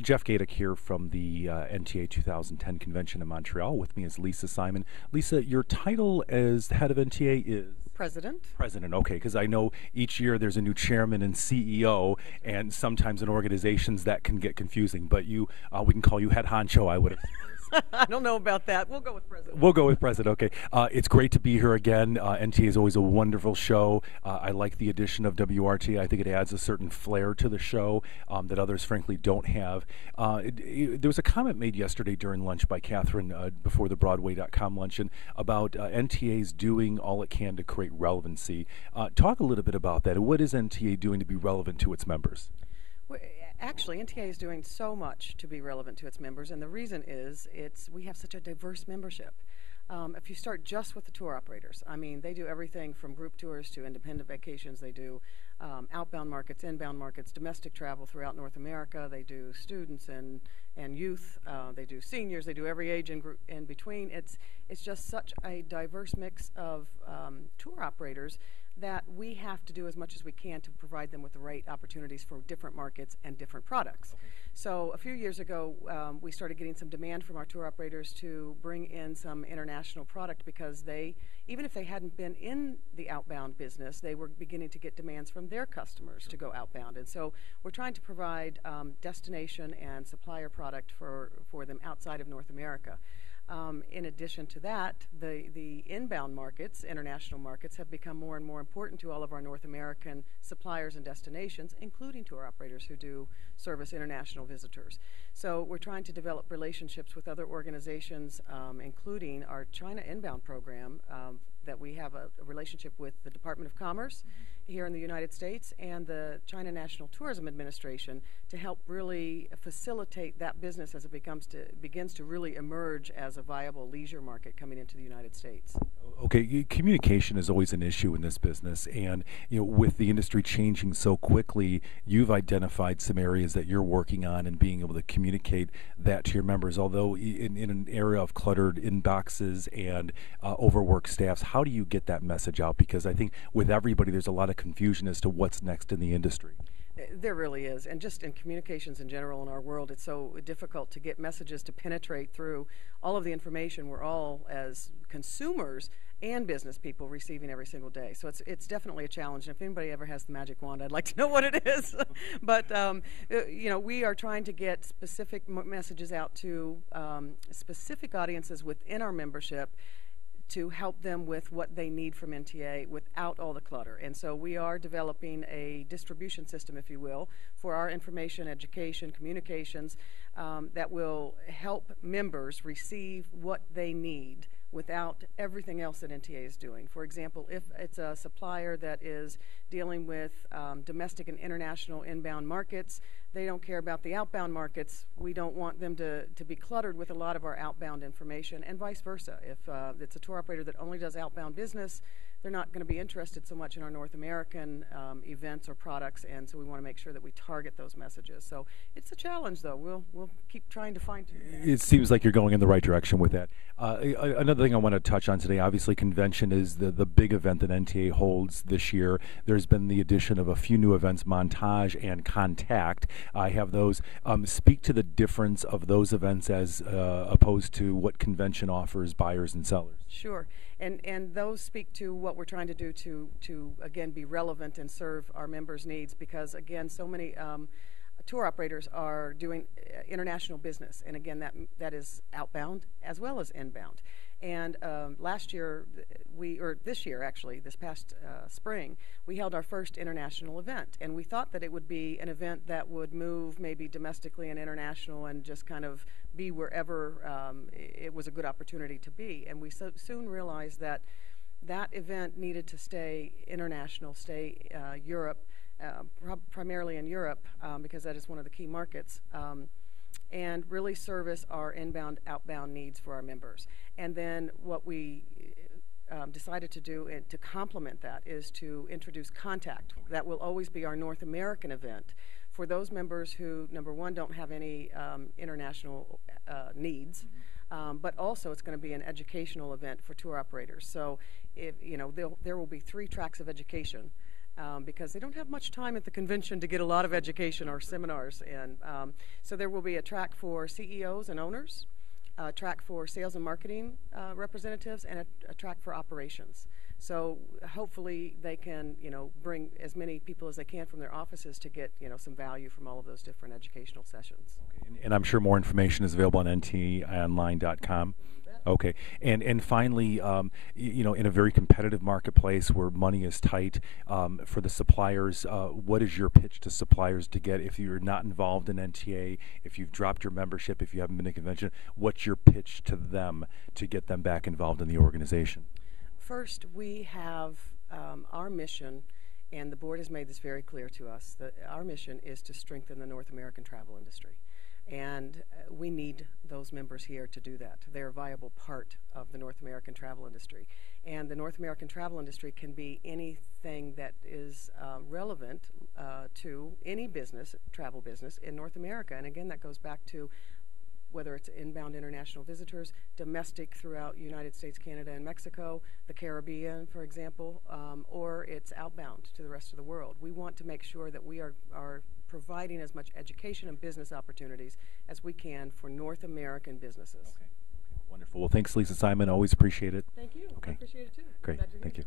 Jeff Gayduk here from the NTA 2010 convention in Montreal. With me is Lisa Simon. Lisa, your title as head of NTA is? President. President, okay, because I know each year there's a new chairman and CEO, and sometimes in organizations that can get confusing, but we can call you head honcho, I would have. I don't know about that. We'll go with president. We'll go with president, okay. It's great to be here again. NTA is always a wonderful show. I like the addition of WRT. I think it adds a certain flair to the show that others, frankly, don't have. There was a comment made yesterday during lunch by Catherine before the Broadway.com luncheon about NTA's doing all it can to create relevancy. Talk a little bit about that. What is NTA doing to be relevant to its members? Well, actually, NTA is doing so much to be relevant to its members, and the reason is we have such a diverse membership. If you start just with the tour operators, I mean, they do everything from group tours to independent vacations. They do outbound markets, inbound markets, domestic travel throughout North America. They do students and youth. They do seniors. They do every age in between. It's just such a diverse mix of tour operators that we have to do as much as we can to provide them with the right opportunities for different markets and different products. Okay. So a few years ago, we started getting some demand from our tour operators to bring in some international product because even if they hadn't been in the outbound business, they were beginning to get demands from their customers to go outbound. And so we're trying to provide destination and supplier product for them outside of North America. In addition to that, the inbound markets, international markets, have become more and more important to all of our North American suppliers and destinations, including tour operators who do service international visitors. So we're trying to develop relationships with other organizations, including our China inbound program, that we have a relationship with the Department of Commerce here in the United States and the China National Tourism Administration to help really facilitate that business as it begins to really emerge as a viable leisure market coming into the United States. Okay, communication is always an issue in this business, and with the industry changing so quickly, you've identified some areas that you're working on and being able to communicate that to your members. Although in an era of cluttered inboxes and overworked staffs, how do you get that message out? Because I think with everybody, there's a lot of confusion as to what's next in the industry. There really is, and just in communications in general in our world, it's so difficult to get messages to penetrate through all of the information we're all, as consumers and business people, receiving every single day. So it's definitely a challenge, and if anybody ever has the magic wand, I'd like to know what it is. But we are trying to get specific messages out to specific audiences within our membership to help them with what they need from NTA without all the clutter. And so we are developing a distribution system, if you will, for our information, education, communications that will help members receive what they need without everything else that NTA is doing. For example, if it's a supplier that is dealing with domestic and international inbound markets, they don't care about the outbound markets. We don't want them to be cluttered with a lot of our outbound information, and vice versa. If it's a tour operator that only does outbound business, they're not going to be interested so much in our North American events or products, and so we want to make sure that we target those messages. So it's a challenge, though. We'll keep trying to find it. It seems like you're going in the right direction with that. Another thing I want to touch on today, obviously convention is the big event that NTA holds this year. There's been the addition of a few new events, Montage and Contact. I have those. Speak to the difference of those events as opposed to what convention offers buyers and sellers. Sure, and those speak to what we're trying to do to again be relevant and serve our members' needs, because again so many tour operators are doing international business, and again that is outbound as well as inbound. And last year, this year actually, this past spring, we held our first international event, and we thought that it would be an event that would move maybe domestically and international and just kind of be wherever it was a good opportunity to be. And we soon realized that that event needed to stay international, stay Europe, primarily in Europe, because that is one of the key markets. And really service our inbound, outbound needs for our members. And then what we decided to do to complement that is to introduce Contact. That will always be our North American event for those members who, number one, don't have any international needs, but also it's going to be an educational event for tour operators. So there will be 3 tracks of education because they don't have much time at the convention to get a lot of education or seminars. And so there will be a track for CEOs and owners, a track for sales and marketing representatives, and a track for operations. So hopefully they can, bring as many people as they can from their offices to get, some value from all of those different educational sessions. Okay. And I'm sure more information is available on ntaonline.com. Okay, and finally, in a very competitive marketplace where money is tight, for the suppliers, what is your pitch to suppliers to get, if you're not involved in NTA, if you've dropped your membership, if you haven't been to a convention, what's your pitch to them to get them back involved in the organization? First, we have our mission, and the board has made this very clear to us, that our mission is to strengthen the North American travel industry. And we need those members here to do that. They're a viable part of the North American travel industry. And the North American travel industry can be anything that is relevant to any business, travel business in North America. And again, that goes back to whether it's inbound international visitors, domestic throughout United States, Canada, and Mexico, the Caribbean, for example, or it's outbound to the rest of the world. We want to make sure that we are providing as much education and business opportunities as we can for North American businesses. Okay. Wonderful. Well, thanks, Lisa Simon. Always appreciate it. Thank you. Okay. I appreciate it too. Great. Thank you.